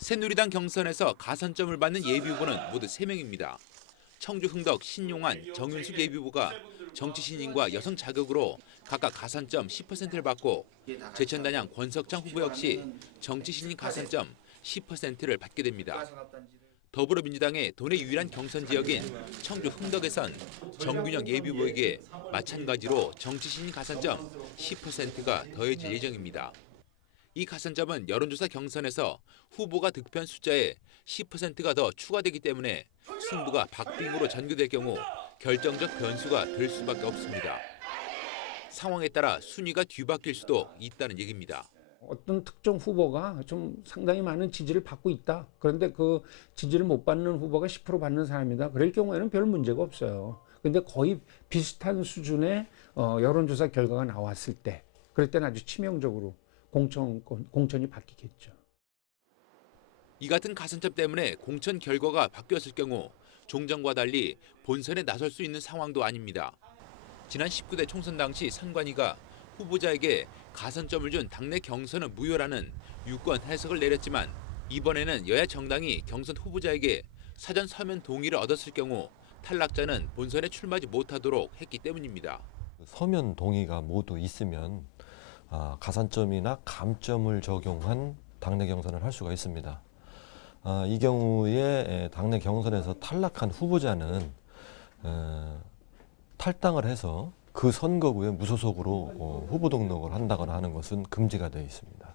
새누리당 경선에서 가산점을 받는 예비후보는 모두 3명입니다. 청주 흥덕 신용환, 정윤숙 예비후보가 정치 신인과 여성 자격으로 각각 가산점 10%를 받고 제천단양 권석창 후보 역시 정치 신인 가산점 10%를 받게 됩니다. 더불어민주당의 돈의 유일한 경선 지역인 청주 흥덕에선 정균영 예비후보에게 마찬가지로 정치 신인 가산점 10%가 더해질 예정입니다. 이 가산점은 여론조사 경선에서 후보가 득표한 숫자에 10%가 더 추가되기 때문에 승부가 박빙으로 전개될 경우 결정적 변수가 될 수밖에 없습니다. 상황에 따라 순위가 뒤바뀔 수도 있다는 얘기입니다. 어떤 특정 후보가 좀 상당히 많은 지지를 받고 있다. 그런데 그 지지를 못 받는 후보가 10% 받는 사람이다. 그럴 경우에는 별 문제가 없어요. 근데 거의 비슷한 수준의 여론조사 결과가 나왔을 때, 그럴 때는 아주 치명적으로 공천이 바뀌겠죠. 이 같은 가산점 때문에 공천 결과가 바뀌었을 경우 종전과 달리 본선에 나설 수 있는 상황도 아닙니다. 지난 19대 총선 당시 선관위가 후보자에게 가산점을 준 당내 경선은 무효라는 유권 해석을 내렸지만 이번에는 여야 정당이 경선 후보자에게 사전 서면 동의를 얻었을 경우 탈락자는 본선에 출마하지 못하도록 했기 때문입니다. 서면 동의가 모두 있으면 가산점이나 감점을 적용한 당내 경선을 할 수가 있습니다. 이 경우에 당내 경선에서 탈락한 후보자는 탈당을 해서 그 선거구에 무소속으로 후보 등록을 한다거나 하는 것은 금지가 되어 있습니다.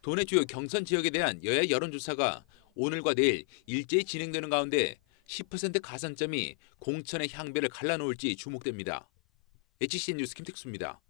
도내 주요 경선 지역에 대한 여야 여론조사가 오늘과 내일 일제히 진행되는 가운데 10% 가산점이 공천의 향배를 갈라놓을지 주목됩니다. HCN 뉴스 김택수입니다.